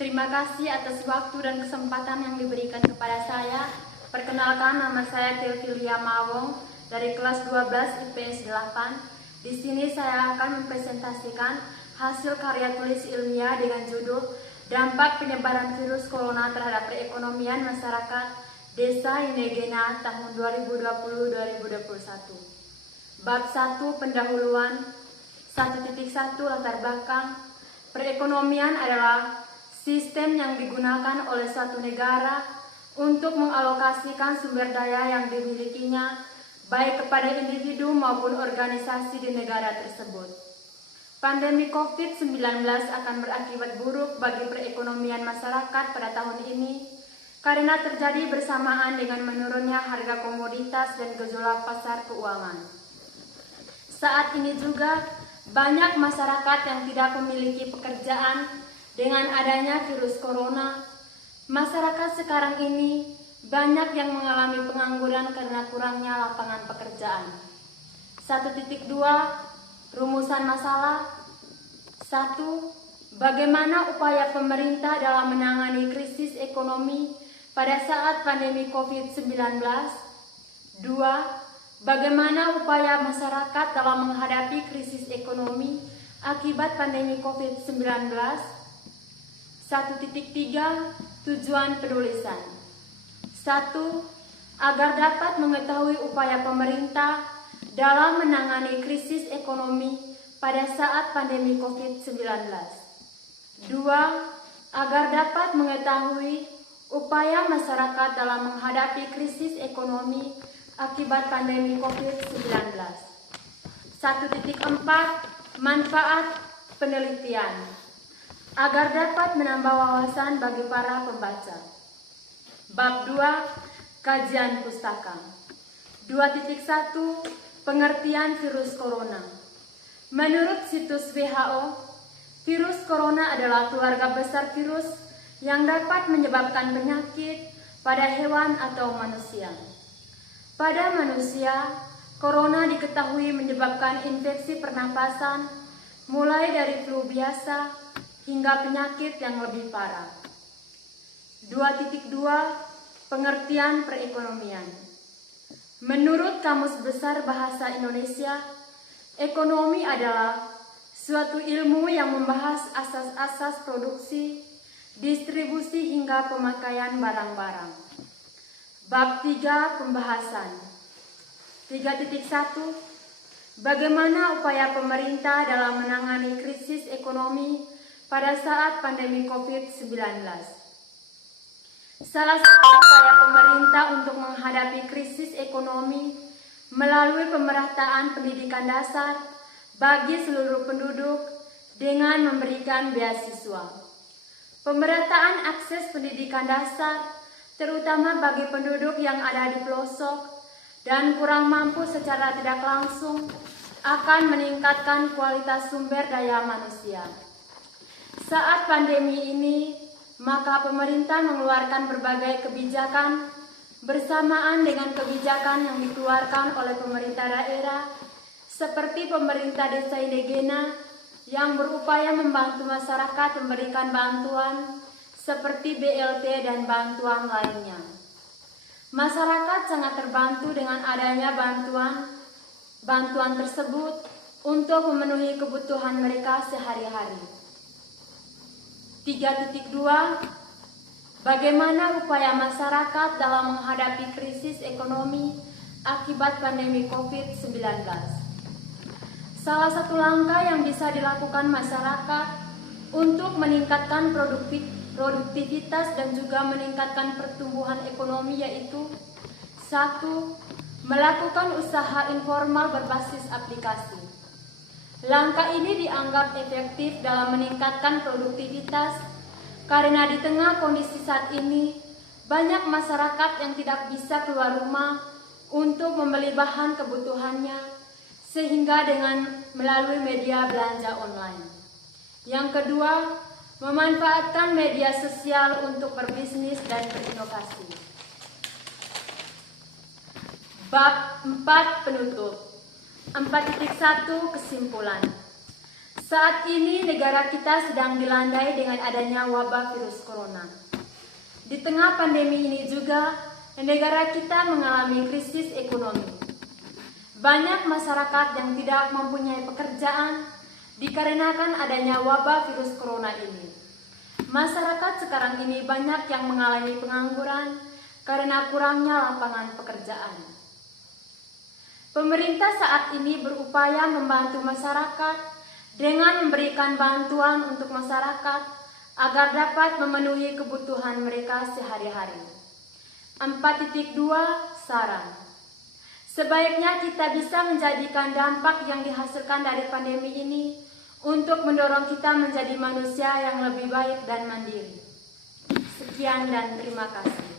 Terima kasih atas waktu dan kesempatan yang diberikan kepada saya. Perkenalkan, nama saya Teofilia Mawong dari kelas 12 IPS 8. Di sini saya akan mempresentasikan hasil karya tulis ilmiah dengan judul Dampak Penyebaran Virus Corona terhadap Perekonomian Masyarakat Desa Indegena tahun 2020-2021. Bab 1 Pendahuluan 1.1 Latar belakang. Perekonomian adalah sistem yang digunakan oleh suatu negara untuk mengalokasikan sumber daya yang dimilikinya baik kepada individu maupun organisasi di negara tersebut. Pandemi COVID-19 akan berakibat buruk bagi perekonomian masyarakat pada tahun ini karena terjadi bersamaan dengan menurunnya harga komoditas dan gejolak pasar keuangan. Saat ini juga banyak masyarakat yang tidak memiliki pekerjaan dengan adanya virus corona. Masyarakat sekarang ini banyak yang mengalami pengangguran karena kurangnya lapangan pekerjaan. 1.2 Rumusan masalah. 1. Bagaimana upaya pemerintah dalam menangani krisis ekonomi pada saat pandemi COVID-19? 2. Bagaimana upaya masyarakat dalam menghadapi krisis ekonomi akibat pandemi COVID-19? 1.3 Tujuan penulisan. 1. Agar dapat mengetahui upaya pemerintah dalam menangani krisis ekonomi pada saat pandemi COVID-19. 2. Agar dapat mengetahui upaya masyarakat dalam menghadapi krisis ekonomi akibat pandemi COVID-19. 1.4 Manfaat penelitian. Agar dapat menambah wawasan bagi para pembaca. Bab 2 Kajian pustaka. 2.1 Pengertian virus corona. Menurut situs WHO, virus corona adalah keluarga besar virus yang dapat menyebabkan penyakit pada hewan atau manusia. Pada manusia, corona diketahui menyebabkan infeksi pernapasan mulai dari flu biasa hingga penyakit yang lebih parah. 2.2 Pengertian perekonomian. Menurut Kamus Besar Bahasa Indonesia, ekonomi adalah suatu ilmu yang membahas asas-asas produksi, distribusi hingga pemakaian barang-barang. Bab 3 Pembahasan. 3.1 Bagaimana upaya pemerintah dalam menangani krisis ekonomi pada saat pandemi COVID-19? Salah satu upaya pemerintah untuk menghadapi krisis ekonomi melalui pemerataan pendidikan dasar bagi seluruh penduduk dengan memberikan beasiswa. Pemerataan akses pendidikan dasar, terutama bagi penduduk yang ada di pelosok dan kurang mampu secara tidak langsung, akan meningkatkan kualitas sumber daya manusia. Saat pandemi ini, maka pemerintah mengeluarkan berbagai kebijakan bersamaan dengan kebijakan yang dikeluarkan oleh pemerintah daerah, seperti pemerintah Desa Indegena yang berupaya membantu masyarakat memberikan bantuan seperti BLT dan bantuan lainnya. Masyarakat sangat terbantu dengan adanya bantuan tersebut untuk memenuhi kebutuhan mereka sehari-hari. 3.2 Bagaimana upaya masyarakat dalam menghadapi krisis ekonomi akibat pandemi COVID-19? Salah satu langkah yang bisa dilakukan masyarakat untuk meningkatkan produktivitas dan juga meningkatkan pertumbuhan ekonomi yaitu 1. Melakukan usaha informal berbasis aplikasi. Langkah ini dianggap efektif dalam meningkatkan produktivitas karena di tengah kondisi saat ini banyak masyarakat yang tidak bisa keluar rumah untuk membeli bahan kebutuhannya sehingga dengan melalui media belanja online. Yang kedua, memanfaatkan media sosial untuk berbisnis dan berinovasi. Bab 4 Penutup. 4.1 Kesimpulan. Saat ini negara kita sedang dilandai dengan adanya wabah virus corona. Di tengah pandemi ini juga, negara kita mengalami krisis ekonomi. Banyak masyarakat yang tidak mempunyai pekerjaan dikarenakan adanya wabah virus corona ini. Masyarakat sekarang ini banyak yang mengalami pengangguran karena kurangnya lapangan pekerjaan. Pemerintah saat ini berupaya membantu masyarakat dengan memberikan bantuan untuk masyarakat agar dapat memenuhi kebutuhan mereka sehari-hari. 4.2 Saran. Sebaiknya kita bisa menjadikan dampak yang dihasilkan dari pandemi ini untuk mendorong kita menjadi manusia yang lebih baik dan mandiri. Sekian dan terima kasih.